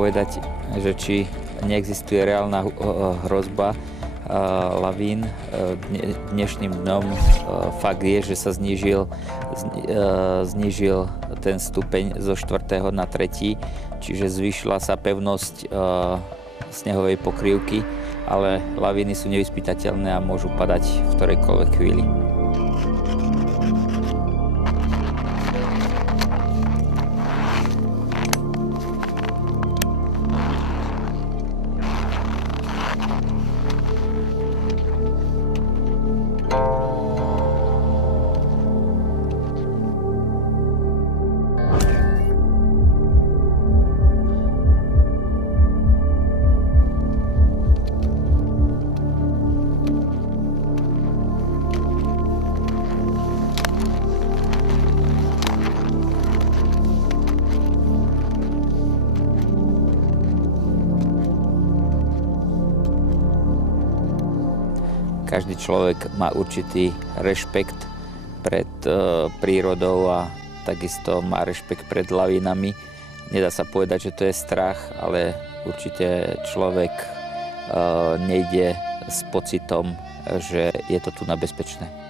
povedať, že či neexistuje reálna hrozba lavín. Dnešným dňom fakt je, že sa znížil ten stupeň zo 4. na 3., čiže zvýšila sa pevnosť snehovej pokrývky, ale lavíny sú nevyspytateľné a môžu padať v ktorejkoľvek chvíli. Každý človek má určitý rešpekt pred prírodou a takisto má rešpekt pred lavínami. Nedá sa povedať, že to je strach, ale určite človek nejde s pocitom, že je to tu nebezpečné.